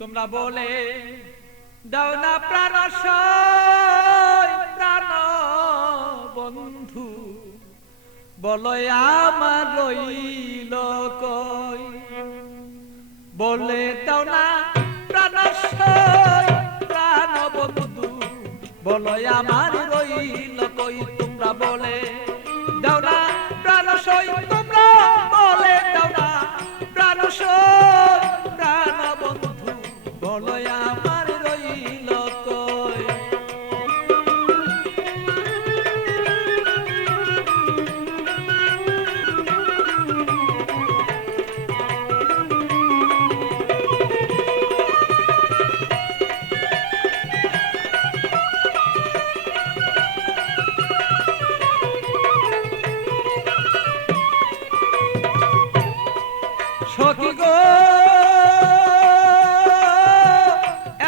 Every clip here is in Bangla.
তোমরা বলে দাও না প্রাণ প্রাণ বন্ধু, বলো আমার রইল কই। বলে দাও না প্রাণ প্রাণ বন্ধু, বলো আমার রইল কই। তোমরা বলে দাও না প্রাণ তোমরা বলে দাও না প্রাণ প্রাণ বন্ধু, বলো আমার রইল কই। সখী গো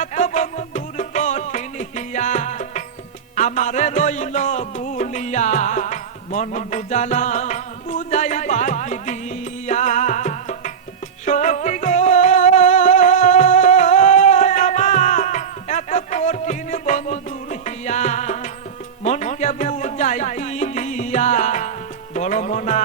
এত বন্ধুর কঠিন হিয়া, আমারে রইল বুলিয়া মন বুঝালা বুঝাই বাকি দিয়া। সখী গো আমার এত কঠিন বন্ধুর হিয়া, মনকে বুঝাই দিয়া বড় মনা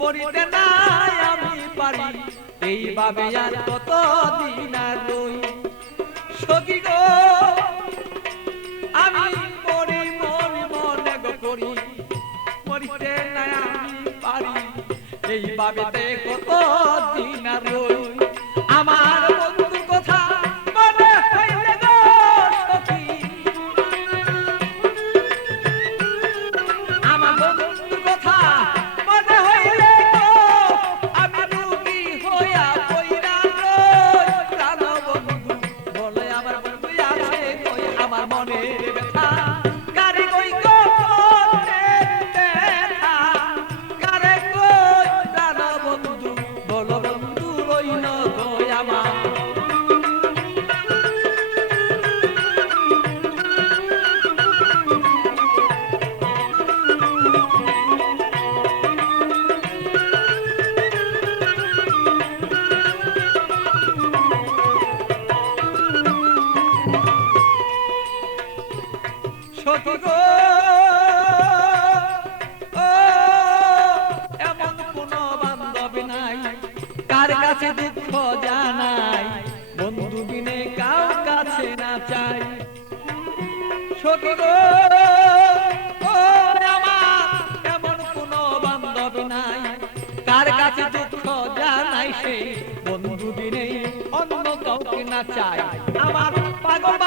মরিতে নাই আমি পারি, এইভাবে আর কত দিন আর রই। সখী গো আমি মরি মরি মনে গো করি, মরিতে নাই আমি পারি, এইভাবে কত দিন আর রই। আমার বন্ধুর কথা মনে হইলে গো সখী, আমার বন্ধুর কথা সখী গো এমন কোন বান্ধব নাই কার কাছে দুঃখ জানাই, বন্ধু বিনে কাউ কাছে না চাই। সখী গো আমার এমন কোন বান্ধব নাই কার কাছে দুঃখ জানাই, সে বন্ধু বিনে অন্য কাউকে না চাই। আমার পাগল